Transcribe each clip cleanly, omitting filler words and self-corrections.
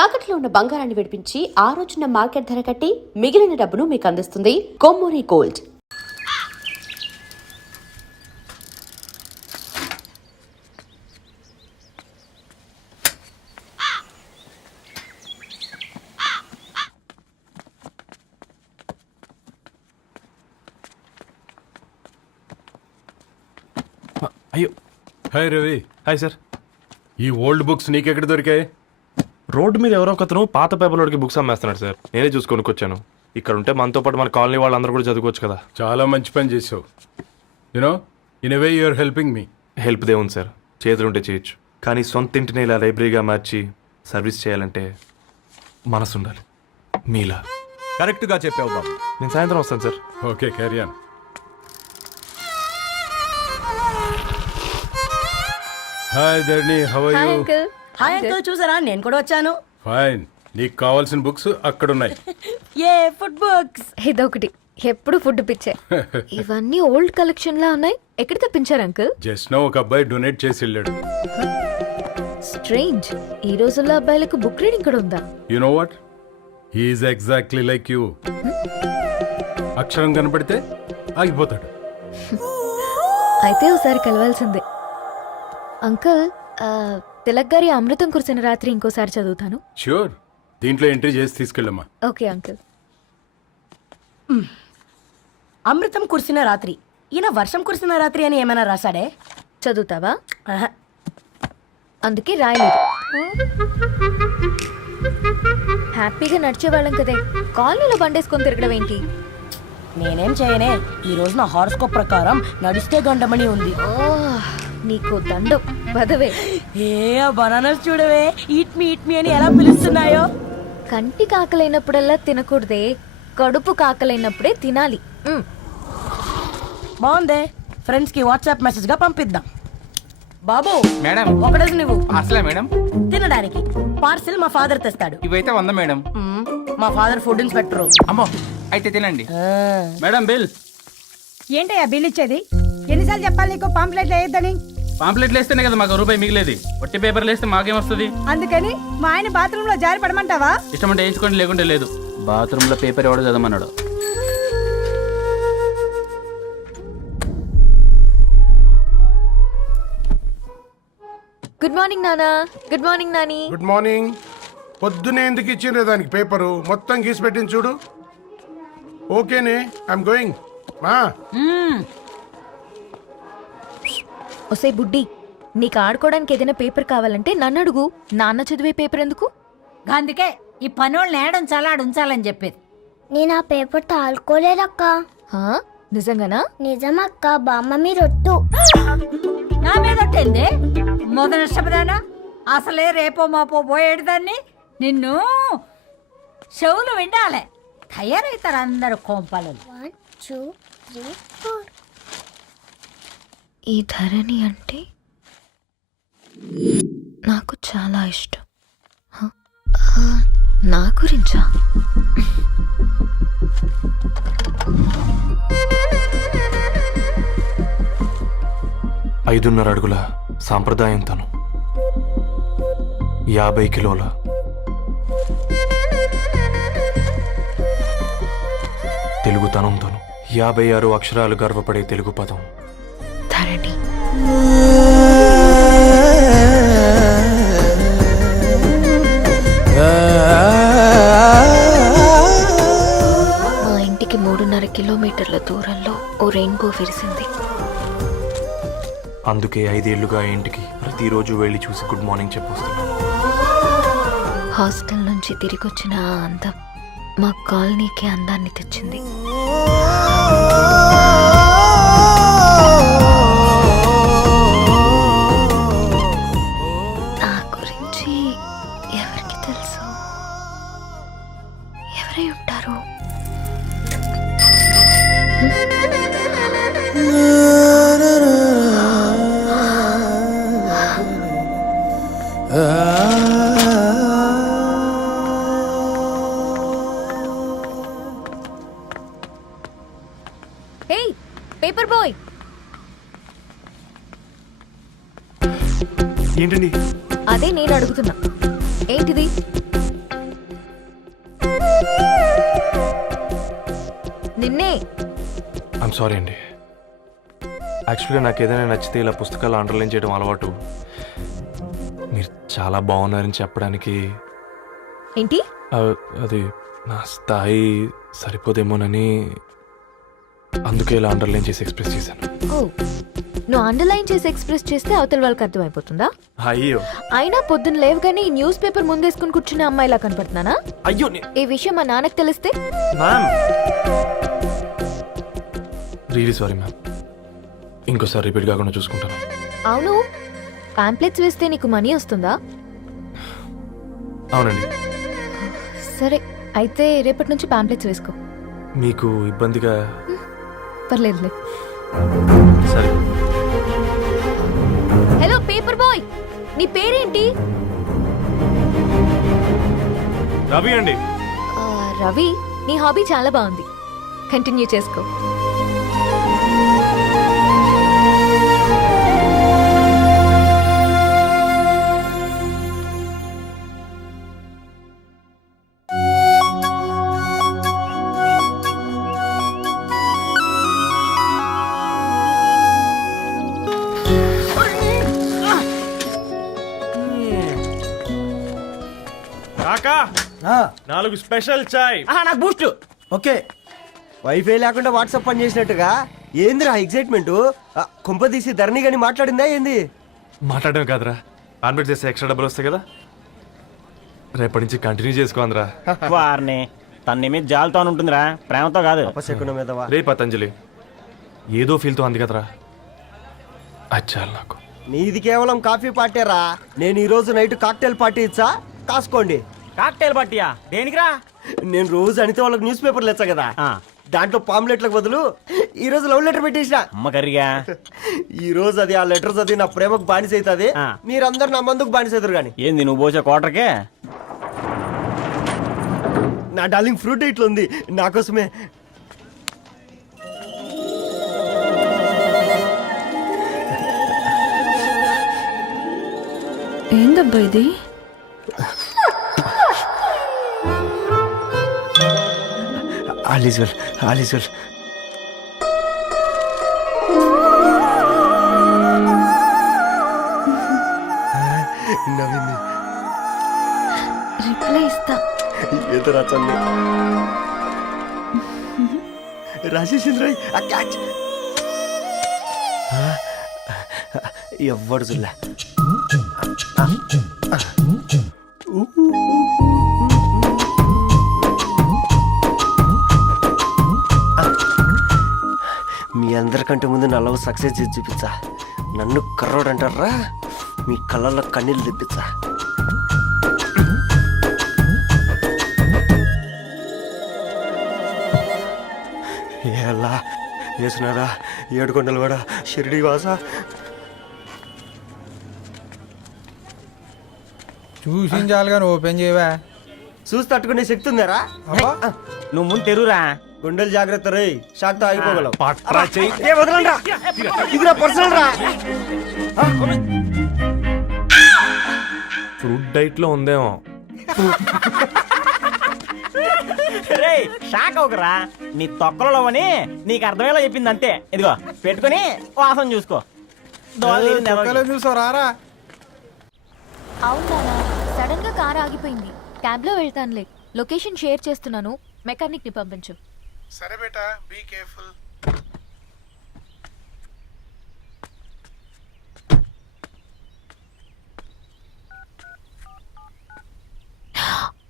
తాకట్లో ఉన్న బంగారాన్ని విడిపించి ఆ రోజున మార్కెట్ ధర కట్టి మిగిలిన డబ్బును మీకు అందిస్తుంది కొమ్మూరి గోల్డ్. అయ్యో, హాయ్ రవి. Hi sir. ఈ ఓల్డ్ బుక్స్ నీకెక్కడ దొరికాయి? రోడ్డు మీద ఎవరో ఒకతను పాత పేపర్లోకి బుక్స్ అమ్మేస్తున్నాడు సార్. నేనే చూసుకొని వచ్చాను. ఇక్కడ ఉంటే మనతో పాటు మన కాలనీ వాళ్ళందరూ కూడా చదువుకోవచ్చు కదా. చాలా మంచి పని చేసావు. You know in a way you are helping me. Help దేవుంది సార్, చేతులుంటే చేయొచ్చు. కానీ సొంత ఇంటిని ఇలా లైబ్రరీగా మార్చి సర్వీస్ చేయాలంటే మనసు ఉండాలి. మీలా కరెక్ట్గా చెప్పావు బాబు. నేను సాయంత్రం వస్తాను sir. Okay, carry on. Hi Dharni, how are you? Hi uncle, చూసారా నేను కూడా వచ్చాను. ఫైన్. నీకు కావాల్సిన బుక్స్ అక్కడ ఉన్నాయి. ఏ ఫుడ్ బుక్స్? ఇదొకటి, ఎప్పుడు ఫుడ్ పిచ్చే. ఇవన్నీ ఓల్డ్ కలెక్షన్ లా ఉన్నాయి. ఎక్కడ తెప్పించారు అంకుల్? జస్ట్ నో ఒక అబ్బాయి డొనేట్ చేసి వెళ్ళాడు. స్ట్రేంజ్, ఈ రోజుల్లో అబ్బాయిలకు బుక్ రీడింగ్ కూడా ఉందా? You know what, he is exactly like you. అక్షరం కనపడితే ఆగిపోతాడు. అయితే ఒకసారి కలవాల్సిందే. అంకుల్, తిలక్ గారి అమృతం కురిసిన రాత్రి ఇంకోసారి చదువుతాను. ష్యూర్, దీంట్లో ఎంట్రీ చేసి తీసుకెళ్ళమ్మా. Okay uncle. అమృతం కురిసిన రాత్రి. ఈయన వర్షం కురిసిన రాత్రి అని ఏమైనా రాశాడే? చదువుతావా? ఆహా. అందుకే రాయలేదు. హ్యాపీగా నడిచేవాళ్ళం కదే, కాలనీలో బండేసుకొని తిరగడం ఏంటి? నేనేం చేయనే, ఈ రోజు నా హారోస్కోప్ ప్రకారం నడిస్తే గండమని ఉంది. నీకు దండం పదవే. ఏ బనానాస్ చూడవే, ఈట్ మీ అని ఎలా పిలుస్తున్నాయో. కంటి కాకలైనప్పుడల్లా తినకూడదే, కడుపు కాకలైనప్పుడే తినాలి. బాగుందే, ఫ్రెండ్స్ కి వాట్సాప్ మెసేజ్ గా పంపిద్దాం. బాబు మేడం, ఒకటేసి నువ్వు అసలే మేడం తినడానికి పార్సిల్ మా ఫాదర్ తెస్తాడు. ఇవైతే 100 మేడం. మా ఫాదర్ ఫుడ్ ఇన్స్పెక్టర్. అమ్మో, అయితే తినండి. Madam bill. ఏంటయ్యా బిల్ ఇచ్చేది? ఎన్నిసార్లు చెప్పాలి నీకు పాంప్లెట్లు వేయొద్దని? పాంప్లెట్లు వేస్తేనే కదా మాకు రూపాయి మిగిలేది. వట్టి పేపర్లు వేస్తే మాకేమొస్తుంది? అందుకని మా ఆయన బాత్రూమ్ లో జారి పడమంటావా? ఇష్టం అంటే వేయించుకోండి, లేకుంటే లేదు. బాత్రూమ్ లో పేపర్ ఎవడో చదవమన్నాడు. గుడ్ మార్నింగ్ నానా. Good morning Nani. Good morning. పొద్దునే ఎందుకు ఇచ్చిండ్రు దానికి పేపరు? మొత్తం గీసి పెట్టింది చూడు. ఓకేనే, ఐఎమ్ గోయింగ్. మా ఒసే బుడ్డి, నీకు ఆడుకోవడానికి ఏదైనా పేపర్ కావాలంటే నన్ను అడుగు. నాన్న చదివే పేపర్ ఎందుకు? అందుకే ఈ పనోళ్ళని ఏడుంచాలా ఉంచాలని చెప్పేది. నేను ఆ పేపర్ తాలుకోలేదక్క. హా? నిజంగానా? నిజమక్క, బామ్మ మీరొట్టు. నా మీద ఒట్టేంది మొదటి నష్టపదానా? అసలే రేపో మాపో పోయేడు దాన్ని. నిన్ను చెవులు వినాలే, తయారవుతారు అందరు కోంపాలు. 1 2 3 4. ఈ ధరణి అంటే నాకు చాలా ఇష్టం. నా గురించా? ఐదున్నర అడుగుల సాంప్రదాయం తను, 50 కిలోల తెలుగుతనం తను, 56 అక్షరాలు గర్వపడే తెలుగు పదం ధరణి. మా ఇంటికి 3.5 కిలోమీటర్ల దూరంలో ఓ రెయిన్బో విరిసింది. అందుకే 5 ఏళ్లుగా ఇంటికి ప్రతిరోజు వెళ్ళి చూసి గుడ్ మార్నింగ్ చెప్పొస్తున్నాను. హాస్టల్ నుంచి తిరిగొచ్చిన ఆ అందం మా కాలనీకి అందాన్ని తెచ్చింది. నా గురించి ఎవరికి తెలుసు? ఎవరై ఉంటారు? హే పేపర్ బాయ్, ఏంటండి? అదే నేను అడుగుతున్నా, ఏంటిది? సారీ అండి. యాక్చువల్గా నాకు ఏదైనా నచ్చితే ఇలా పుస్తకాలు అండర్లైన్ చేయడం అలవాటు. మీరు చాలా బాగున్నారని చెప్పడానికి ఏంటి? అది నా స్థాయి సరిపోదేమోనని అందుకే ఇలా అండర్లైన్ చేసి ఎక్స్ప్రెస్ చేశాను. ఓ, నువ్వు అండర్లైన్ చేసి ఎక్స్ప్రెస్ చేస్తే అవతల వాళ్ళకి అర్థమైపోతుందా? అయ్యో అయినా పొద్దున్న లేవగానే ఈ న్యూస్ పేపర్ ముందేసుకుని కూర్చునే అమ్మాయిలా కనపడుతున్నానా? అయ్యో ఈ విషయం మా నాన్నకి తెలిస్తే? Ma'am really sorry ma'am. ఇంకోసారి రిపీట్ కాకుండా చూసుకుంటాను. అవును, పాంప్లెట్స్ వేస్తే నీకు మనీ వస్తుందా? అవునండి. సరే, అయితే రేపటి నుంచి పాంప్లెట్స్ వేసుకో. మీకు ఇబ్బందిగా? పర్లేదులే. సరే. హలో పేపర్ బాయ్, నీ పేరేంటి? రవి అండి. రవి, నీ హాబీ చాలా బాగుంది, కంటిన్యూ చేసుకో. కాకా 4 స్పెషల్ చాయ్. నాకు బూస్ట్. ఓకే, వైఫై లేకుండా వాట్సాప్ పని చేసినట్టుగా ఏందిరా ఎగ్జైట్మెంట్? కుంప తీసి ధరణి గాని మాట్లాడిందా ఏంది? మాట్లాడడం కాదురా, కాన్వర్ట్ చేస్తే ఎక్స్ట్రా డబ్బులు వస్తాయి కదా, రేపటి నుంచి కంటిన్యూ చేసుకోందిరా. వారిని తన మీద జాలతో ఉంటుందిరా, ప్రేమతో కాదు. అపశకునం మీదవా? రే పతంజలి, ఏదో ఫీల్తో అంది కదరా, అచ్చాలి నాకు. నీది కేవలం కాఫీ పార్టీరా. నేను ఈ రోజు నైట్ కాక్టైల్ పార్టీ ఇచ్చా, కాసుకోండి. కాక్టైల్ పార్టీయా? దేనికిరా? నేను రోజు అనితే వాళ్ళకి న్యూస్ పేపర్లు ఇచ్చా కదా, దాంట్లో పాంప్లెట్లకు బదులు ఈ రోజు లవ్ లెటర్ పెట్టేసిన. అమ్మ కర్రీగా. ఈ రోజు అది ఆ లెటర్ చదివి నా ప్రేమకు బానిస అవుతుంది, మీరందరు నా మందుకు బానిస అవుతారు. కానీ ఏంది నువ్వు పోసే కోటర్కే? నా డార్లింగ్ ఫ్రూట్ ఇట్లా ఉంది నా కోసమే. ఏందబ్బా ఇది? All is well, all is well. నవ్వింది. రిప్లై ఇస్తా. ఏదో రాచండి రాజేసింద్ర ఆ క్యాచ్ ఎవ్వడు చూడలే. మీ అందరికంటే ముందు నా లవ్ సక్సెస్ చేసి చూపించా. నన్ను కర్రోడు అంటారా, మీ కళ్ళల్లో కన్నీళ్ళు తెప్పించా. ఎలా వేసినారా ఏడుకొండలు కూడా షిరిడి వాస. చూసించాలి కానీ ఓపెన్ చేయవా? చూసి తట్టుకునే శక్తి ఉందారా? నువ్వు ముందు తెరురా. గుండెలు జాగ్రత్త రే, షాక్తో ఆగిపోగలవు. పట్రా చెయ్యి. ఏ వదలండ్రా, ఇది నా పర్సనల్ రా. ఫ్రూట్ డైట్ లో ఉందేమో. రే షాక్ అవుకరా, నీ తొక్కలలో అని నీకు అర్థమయ్యేలా చెప్పింది అంతే. ఇదిగో పెట్టుకొని వాసన చూసుకో. చూసారా? అవునా, సడన్ గా కార్ ఆగిపోయింది. క్యాబ్ లో వెళ్తానులే, లొకేషన్ షేర్ చేస్తున్నాను, మెకానిక్ ని పంపించు. సరే బేటా, be careful.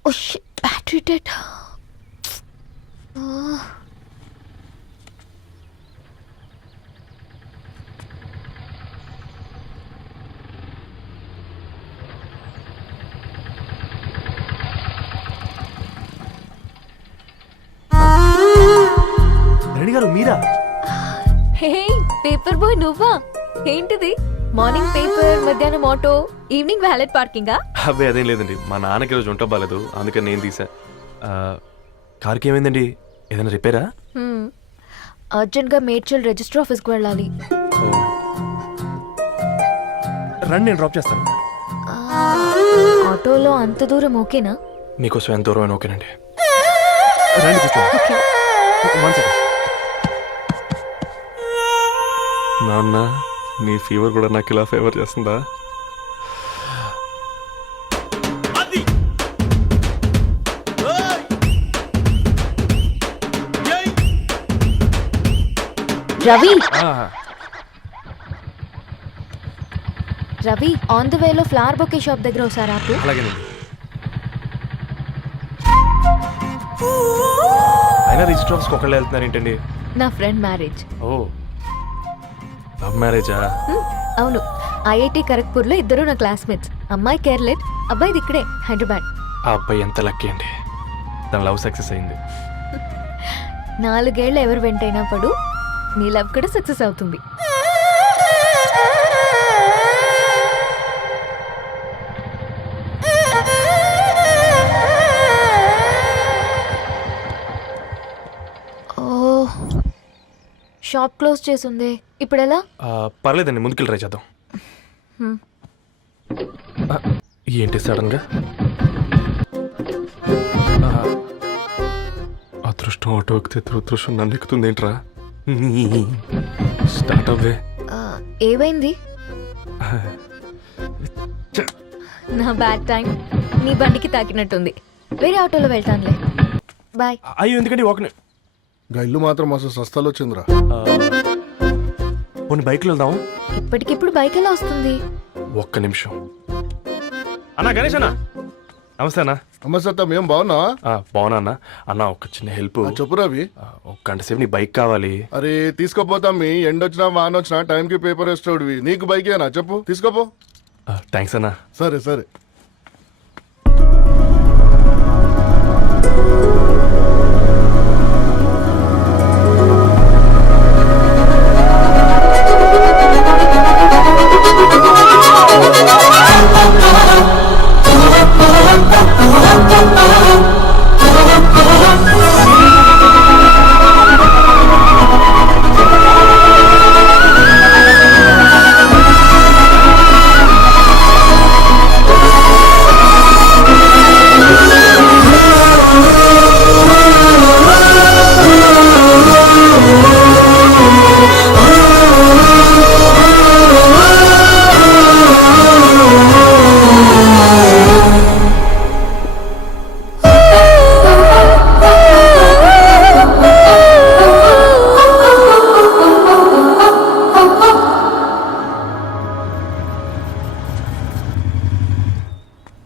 Oh shit, battery dead. Reddy గారు మీరా? హే పేపర్ బాయ్, నువ్వా? ఏంటిది? మార్నింగ్ పేపర్, మధ్యాహ్నం ఆటో, ఈవినింగ్ వ్యాలెట్ పార్కింగా? అబ్బాయి అదేం లేదండి, మా నాన్నకి రోజు ఉంట బాగాలేదు, అందుకని నేను తీసా. కార్కి ఏమైందండి? ఏదైనా రిపేరా? అర్జెంట్ గా మేడ్చల్ రిజిస్టర్ ఆఫీస్ కు వెళ్ళాలి. రండి, నేను డ్రాప్ చేస్తాను. ఆటోలో అంత దూరం ఓకేనా? మీకోసం ఎంత దూరం అయినా ఓకేనండి. రండి కూర్చోండి. ఓకే. One second. నాన్న నీ ఫీవర్ కూడా నాకు ఇలా ఫేవర్ చేస్తుందా? రవి ఆ, రవి ఆన్ ద వేలో ఫ్లవర్ బొకే షాప్ దగ్గర ఒకసారి ఆపు. అలాగేనండి. అయినా రిజిస్టర్ ఆఫీస్కి ఒకళ్ళు వెళ్తున్నారు ఏంటండి? నా ఫ్రెండ్ మ్యారేజ్. ఓ లవ్ మ్యారేజా? అవును, ఐఐటి ఖరగ్పూర్లో ఇద్దరు నా క్లాస్మేట్స్. అమ్మాయి కేర్లెట్, అబ్బాయిది ఇక్కడే హైదరాబాద్. ఆ అబ్బాయి ఎంత లక్కీ అండి, తన లవ్ సక్సెస్ అయింది. 4 ఏళ్ళు ఎవరు వెంటైనా పడు, నీ లవ్ కూడా సక్సెస్ అవుతుంది. ఓ, షాప్ క్లోజ్ చేసింది, ఇప్పుడు ఎలా? పర్లేదండి, ముందుకెళ్ళి ట్రై చేద్దాం. ఆ, ఏంటి సడన్గా? అదృష్టం ఆటో ఎక్కితే దురదృష్టం నన్ను ఎక్కుతుంది ఏంట్రా? స్టార్ట్ అవ్వే. ఏమైంది? నా బ్యాడ్ టైం నీ బండికి తాకినట్టుంది. వేరే ఆటోలో వెళ్తానులే, బాయ్. అయ్యో ఎందుకండి ఒక గా ఇల్లు మాత్రం అసలు సస్తాలు వచ్చిందిరా. కొన్ని బైక్లో వెళ్దాం. ఇప్పటికిప్పుడు బైక్ ఎలా వస్తుంది? ఒక్క నిమిషం. అన్నా గణేష్ అన్న, నమస్తే అన్న. నమస్తే, ఏం బాగున్నావా? బాగున్నా అన్న. అన్న ఒక చిన్న హెల్ప్. చెప్పు రవి. ఒక గంట సేపు నీ బైక్ కావాలి. అరే తీసుకోపోతాం, మీ ఎండొచ్చినా వానొచ్చినా టైంకి పేపర్ వేస్తాడువి. నీకు బైకేనా చెప్పు, తీసుకోపో. థ్యాంక్స్ అన్న. సరే సరే.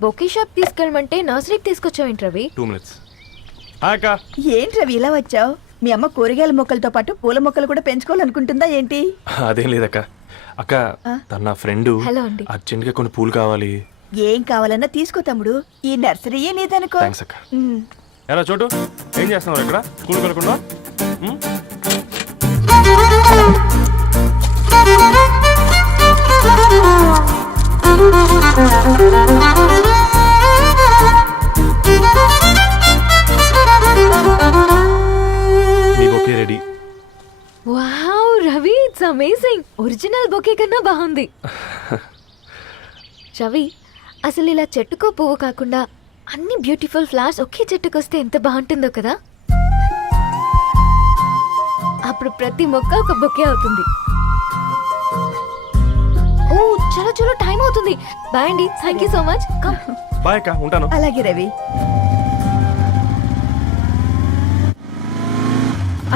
బొకే షాప్ తీసుకెళ్ళమంటే నర్సరీకి తీసుకొచ్చావేంటి రవి? 2 minutes. అక్క ఏంటి రవి ఇలా వచ్చావు? మీ అమ్మ కూరగాయల మొక్కలతో పాటు పూల మొక్కలు కూడా పెంచుకోవాలనుకుంటుందా ఏంటి? అదేం లేదక్క. అక్క తన నా ఫ్రెండ్, హలో అండి. అర్జెంట్గా కొన్ని పూలు కావాలి. ఏం కావాలన్నా తీసుకో తమ్ముడు, ఈ నర్సరీయే నీదనుకో. థ్యాంక్స్ అక్క. ఎలా చోటు, ఏం చేస్తున్నావు ఇక్కడ? స్కూల్ కనుకుండా మీ bouquet ready. Wow Ravi, it's amazing. Original bouquet కన్నా బాగుంది. రవి, అసలు ఇలా చెట్టుకో పువ్వు కాకుండా అన్ని బ్యూటిఫుల్ ఫ్లవర్స్ ఒకే చెట్టుకు వస్తే ఎంత బాగుంటుందో కదా. అప్పుడు ప్రతి మొక్క ఒక బొకే అవుతుంది. ఓ చలో చలో, టైం అవుతుంది. బాయ్ అండి, thank you so much. Come. Bye అక్క, ఉంటాను. అలాగే రవి.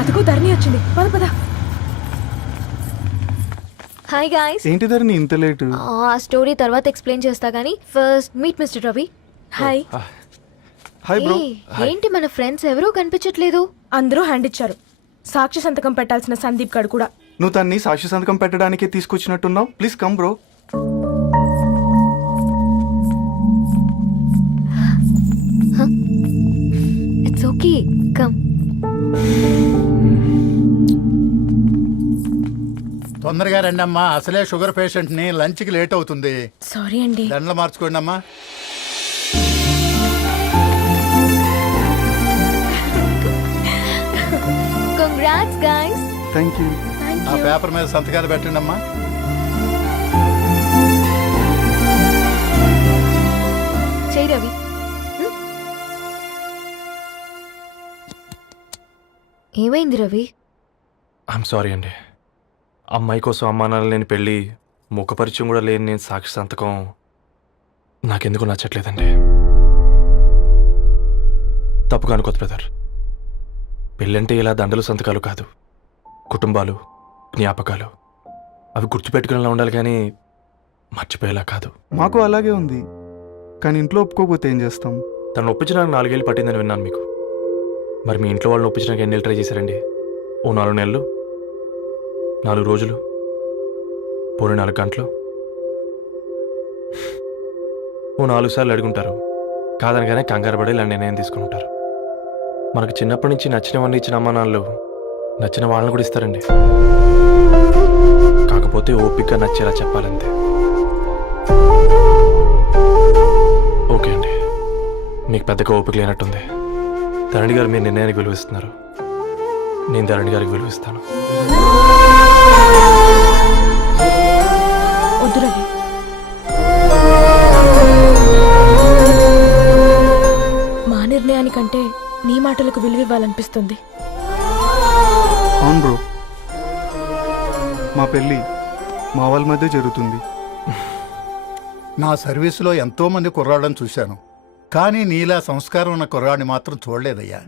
అదిగో ధరణి వచ్చింది, పద పద. Hi guys. ఏంటి ధరణి ఇంత లేటు? ఆ స్టోరీ తర్వాత ఎక్స్ప్లెయిన్ చేస్తా గానీ first meet mister Ravi. Hi. Hi bro. ఏంటి మన ఫ్రెండ్స్ ఎవరూ కనిపించట్లేదు? అందరూ హ్యాండ్ ఇచ్చారు. సాక్షి సంతకం పెట్టాల్సిన సందీప్ గడు కూడా. నువ్వు తన్ని సాక్షి సంతకం పెట్టడానికే తీసుకొచ్చినట్టున్నావు. Please come bro. It's okay, come. తొందరగా రండి అమ్మా, అసలే షుగర్ పేషెంట్ ని, లంచ్ కి లేట్ అవుతుంది. సారీ అండి. దండలు మార్చుకోండి అమ్మా. Congrats guys. Thank you. ఆ పేపర్ మీద సంతకాలు పెట్టండి అమ్మా. చెయ్యి రవి. ఏమైంది రవి? ఐఎమ్ సారీ అండి. అమ్మాయి కోసం అమ్మానాలు లేని పెళ్ళి ముఖపరిచయం కూడా లేని నేను సాక్షి సంతకం నాకెందుకు నచ్చట్లేదండి. తప్పుగా అనుకోదు బ్రదర్. పెళ్ళంటే ఇలా దండలు సంతకాలు కాదు, కుటుంబాలు, జ్ఞాపకాలు. అవి గుర్తుపెట్టుకునేలా ఉండాలి కానీ మర్చిపోయేలా కాదు. మాకు అలాగే ఉంది, కానీ ఇంట్లో ఒప్పుకోకపోతే ఏం చేస్తాం? తను ఒప్పించడానికి 4 ఏళ్ళు పట్టిందని విన్నాను మీకు. మరి మీ ఇంట్లో వాళ్ళని ఒప్పించడానికి ఎన్ని ఏళ్ళు ట్రై చేశారండి? ఓ 4 నెలలు, 4 రోజులు, పోనీ 4 గంటలు, ఓ 4 సార్లు అడుగుంటారు. కాదనగానే కంగారు పడి ఇలా నిర్ణయం తీసుకుని ఉంటారు. మనకు చిన్నప్పటి నుంచి నచ్చినవన్నీ ఇచ్చిన అమ్మానాన్నలు నచ్చిన వాళ్ళని కూడా ఇస్తారండి. కాకపోతే ఓపికగా నచ్చేలా చెప్పాలంతే. ఓకే అండి, మీకు పెద్దగా ఓపిక లేనట్టుంది. ధరణి గారు మీ నిర్ణయానికి విలువిస్తున్నారు, నేను ధరణి గారికి విలువిస్తాను. వద్దు రవి, మా నిర్ణయానికంటే నీ మాటలకు విలువ ఇవ్వాలనిపిస్తుంది. అవును బ్రో, మా పెళ్ళి మా వాళ్ళ మధ్య జరుగుతుంది. నా సర్వీసులో ఎంతో మంది కుర్రాళ్ళని చూశాను, కానీ నీలా సంస్కారం ఉన్న కుర్రాడిని మాత్రం చూడలేదయ్యా.